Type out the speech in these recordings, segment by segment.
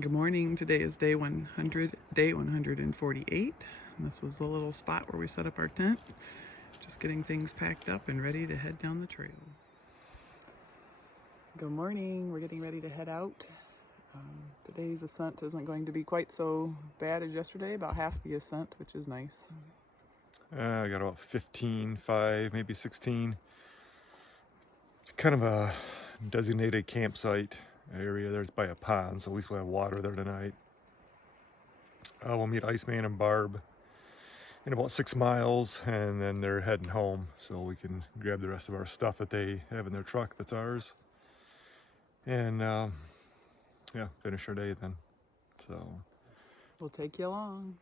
Good morning. Today is day 148. And this was the little spot where we set up our tent. Just getting things packed up and ready to head down the trail. Good morning. We're getting ready to head out. Today's ascent isn't going to be quite so bad as yesterday, about half the ascent, which is nice. I got about 15, 5, maybe 16. Kind of a designated campsite area. There's by a pond, so at least we'll have water there tonight. We'll meet Iceman and Barb in about 6 miles, and then they're heading home, so we can grab the rest of our stuff that they have in their truck that's ours. And yeah, finish our day then. So We'll take you along.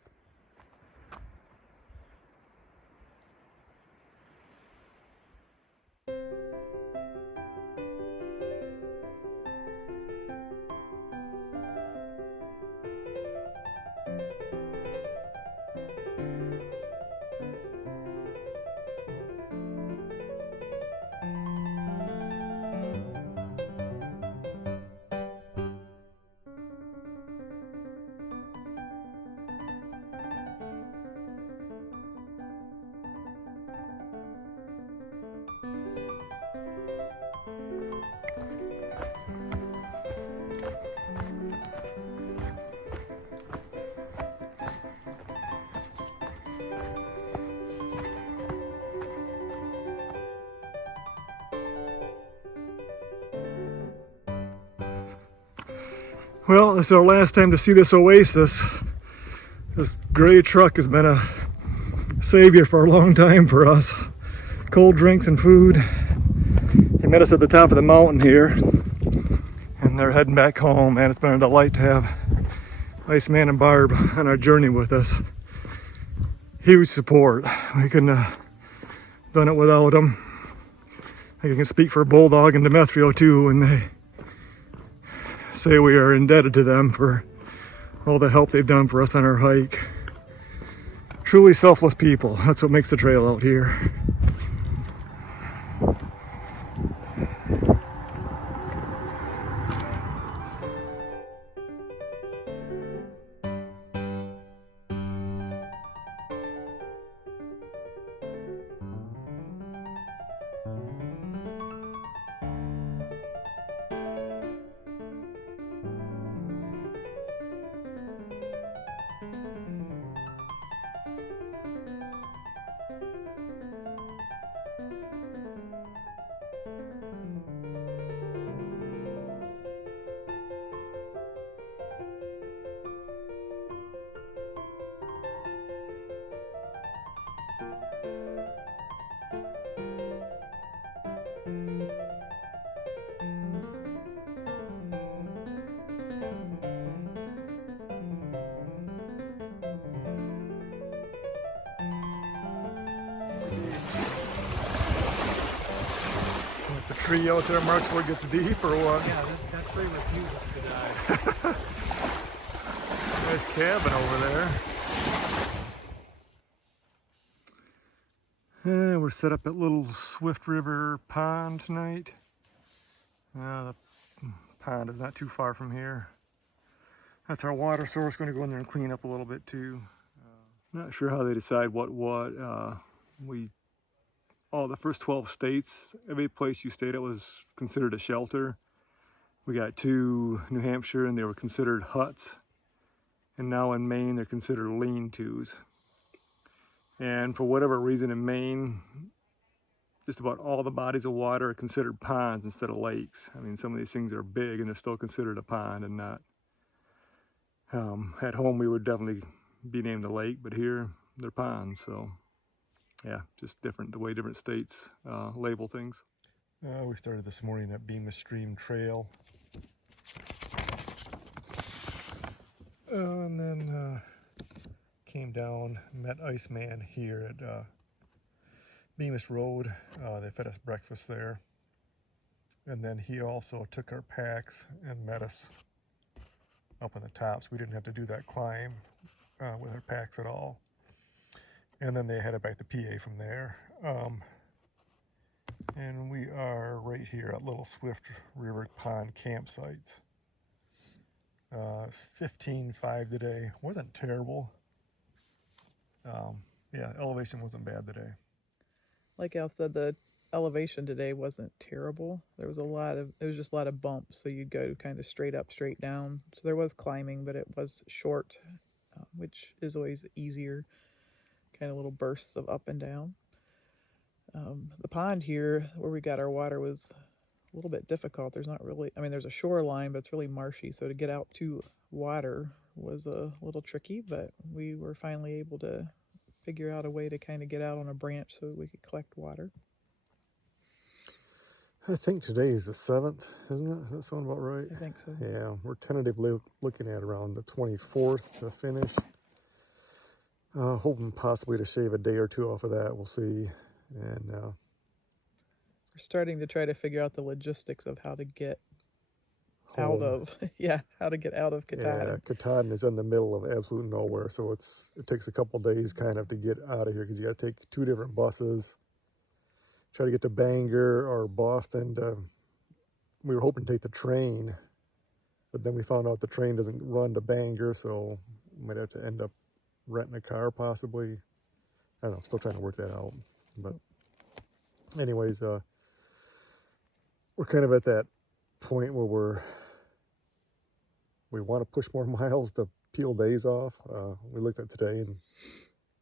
well, this is our last time to see this oasis. This gray truck has been a savior for a long time for us. Cold drinks and food. They met us at the top of the mountain here, and they're heading back home. And it's been a delight to have Iceman and Barb on our journey with us. Huge support. We couldn't have done it without them. I think I can speak for Bulldog and Demetrio too when they say we are indebted to them for all the help they've done for us on our hike. Truly selfless people. That's what makes the trail out here. The tree out there marks where it gets deep, or what? Yeah, that tree refuses to die. Nice cabin over there. And we're set up at Little Swift River Pond tonight. The pond is not too far from here. That's our water source. Going to go in there and clean up a little bit too. Not sure how they decide what. The first 12 states, every place you stayed at was considered a shelter. We got to New Hampshire and they were considered huts. And now in Maine, they're considered lean-tos. And for whatever reason in Maine, just about all the bodies of water are considered ponds instead of lakes. I mean, some of these things are big and they're still considered a pond and not. At home, we would definitely be named a lake, but here they're ponds, so. Yeah, just different, the way different states label things. We started this morning at Bemis Stream Trail. And then came down, met Iceman here at Bemis Road. They fed us breakfast there. And then he also took our packs and met us up on the tops. We didn't have to do that climb with our packs at all. And then they headed back to PA from there. And we are right here at Little Swift River Pond campsites. It's 15.5 today. Wasn't terrible. Yeah, elevation wasn't bad today. Like Al said, the elevation today wasn't terrible. There was it was just a lot of bumps, so you'd go kind of straight up, straight down. So there was climbing, but it was short, which is always easier. Kind of little bursts of up and down. The pond here where we got our water was a little bit difficult. There's not really, I mean, there's a shoreline, but it's really marshy. So to get out to water was a little tricky, but we were finally able to figure out a way to kind of get out on a branch so we could collect water. I think today is the 7th, isn't it? Does that sound about right? I think so. Yeah, we're tentatively looking at around the 24th to finish. Hoping possibly to shave a day or two off of that. We'll see. And we're starting to try to figure out the logistics of how to get out of how to get out of Katahdin. Yeah, Katahdin is in the middle of absolute nowhere, so it takes a couple days kind of to get out of here because you got to take 2 different buses. Try to get to Bangor or Boston. We were hoping to take the train, but then we found out the train doesn't run to Bangor, so we might have to end up renting a car possibly. I don't know, still trying to work that out. But anyways, we're kind of at that point where we want to push more miles to peel days off. We looked at today and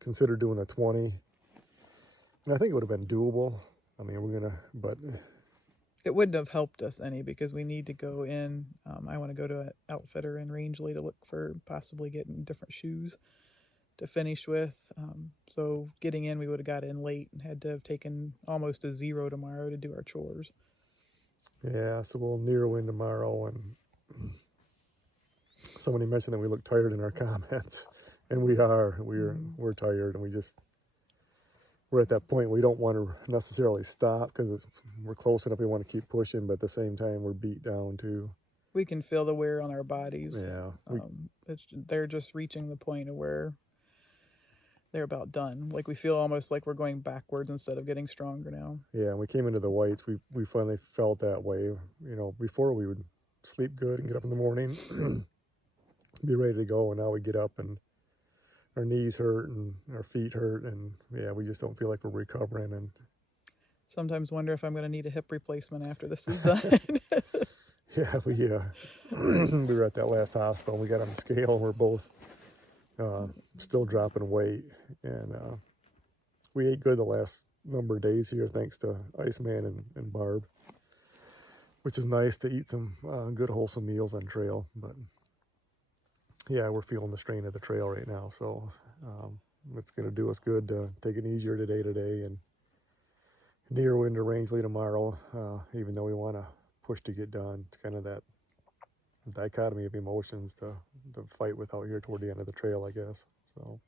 considered doing a 20. And I think it would have been doable. I mean, but it wouldn't have helped us any because we need to go in. I want to go to an outfitter in Rangeley to look for possibly getting different shoes to finish with. So getting in, we would have got in late and had to have taken almost a 0 tomorrow to do our chores. Yeah, so we'll narrow in tomorrow. And somebody mentioned that we look tired in our comments, and we are. We're tired, and we're at that point we don't want to necessarily stop because we're close enough. We want to keep pushing, but at the same time we're beat down too. We can feel the wear on our bodies. Yeah, they're just reaching the point of where they're about done. Like we feel almost like we're going backwards instead of getting stronger now. Yeah, and we came into the whites. We finally felt that way. You know, before we would sleep good and get up in the morning, be ready to go, and now we get up and our knees hurt and our feet hurt, and yeah, we just don't feel like we're recovering. And sometimes wonder if I'm going to need a hip replacement after this is done. Yeah, we were at that last hospital. And we got on the scale, and we're both still dropping weight, and we ate good the last number of days here, thanks to Iceman and Barb, which is nice to eat some good wholesome meals on trail. But yeah, we're feeling the strain of the trail right now, so it's going to do us good to take it easier today and narrow into Rangeley tomorrow, even though we want to push to get done. It's kind of that dichotomy of emotions to fight with out here toward the end of the trail, I guess. So.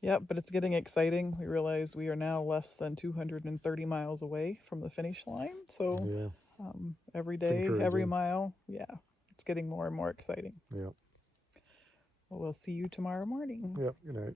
Yep, but it's getting exciting. We realize we are now less than 230 miles away from the finish line. So yeah. Every day, every mile, it's getting more and more exciting. Yep. Well, we'll see you tomorrow morning. Yep, good night.